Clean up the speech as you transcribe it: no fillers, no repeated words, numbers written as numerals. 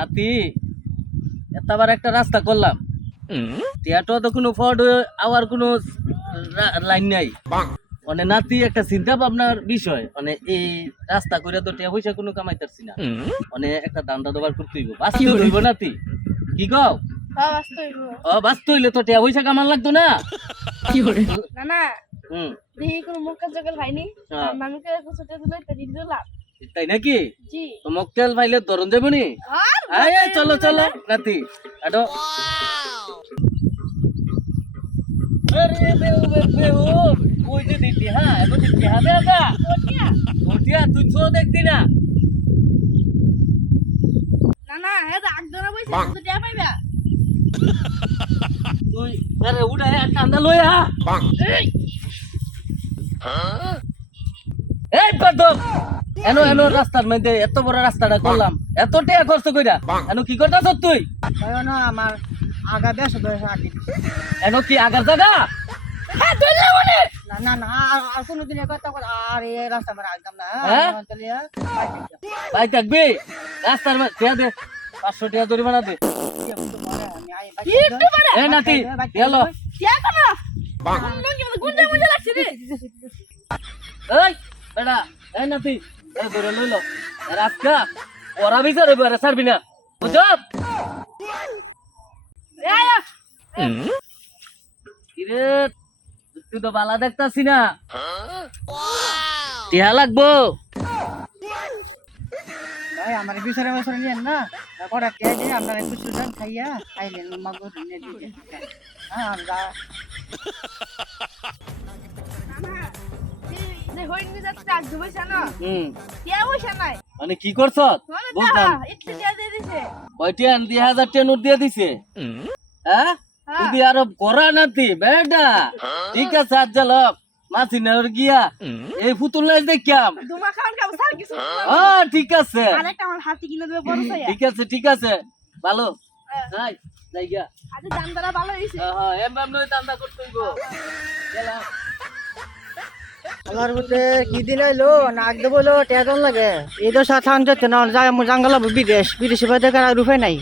নাতি এতবার একটা রাস্তা করলাম টিয়াটো তো কোনো ফড আওয়ার কোনো লাইন নাই মানে নাতি একটা চিন্তা ভাবনার বিষয় মানে এই রাস্তা করে তো টিয়া পয়সা কোনো কামাইতারছি না মানে একটা দান্দা দোবার করতে হইব বাঁচতে হইব নাতি কি কও বাঁচতে হইলে তো টিয়া পয়সা কামান লাগতো না কি করে না না হুম দেখি কোনো মুখা জগল ভাইনি মানুষকে ছোট দিলে তেরি দিলাম তাই নাকি জি তো মকটেল ফাইলে ধরন যাবো নি আয় আয়, চলো চলো নাতি আটো আরে বেউ বেউ ওই যে দিদি হ্যাঁ এখন দিদি হবে আগা ওটিয়া তুই তো দেখতি না না না হে একজনা বইছে তো দেয়া পাইবা তুই আরে উড়া একটা আন্দা লইয়া এই পাদম এনো এনো রাস্তার মধ্যে এত বড় রাস্তাটা করলাম এত টাকা খরচ কইরা এনো কি করতাছ তুই না আমার আগা বেশ বয়স আগে এনো কি আগার জায়গা হ্যাঁ ধরলে বলে না না না আর কোনো দিনে কথা আর এই রাস্তা আমার একদম না হ্যাঁ? চলে ভাই থাকবি রাস্তার মধ্যে টিয়া দে 500 টাকা জরিমানা দে এ নাতি গেলো দেয়া না গুন্ডা মুজা লাগছে রে এই বেটা এই নাতি এ ধরে লইলো রাস্তা ওরা বিচারে বেরে ছাড়বি না বুঝছ কিরে তুই তো বালা দেখতাছি না টিহা লাগবো ভাই আমার বিচারে বছর নিয়েন না তারপর কে দিন আপনারা একটু সুদান খাইয়া খাইলেন মাগো নিয়ে দিতে হ্যাঁ আমরা যে হইনি যাচ্ছে আজ বইছা না হুম দেয়া বইছা নাই মানে কি করছ মানে বুঝলাম দা ইচ্ছে দেয়া দিয়ে দিছে কয়টা 2000 টাকা নোট দিয়ে দিছে হ্যাঁ তুই আরো করা নাতি বেটা ঠিক আছে আজ চলো মাছি নেওয়ার গিয়া এই পুতুল নাই দেখাম দুমা খান খাবো স্যার কিছু ঠিক আছে আরেকটা আমার হাতে কিনে দেবে বড় সাইয়া ঠিক আছে ভালো যাই যাই গিয়া আজ দামদারা ভালো হইছে হ্যাঁ এমন নয় দান্দা করতে হইব গেলাম আমার মতে কি দিন আইলো নাক দেবো টেজন লাগে এই তো সাথে আনতে না যায় জাঙ্গালা বিদেশি বাদে কার রূপে নাই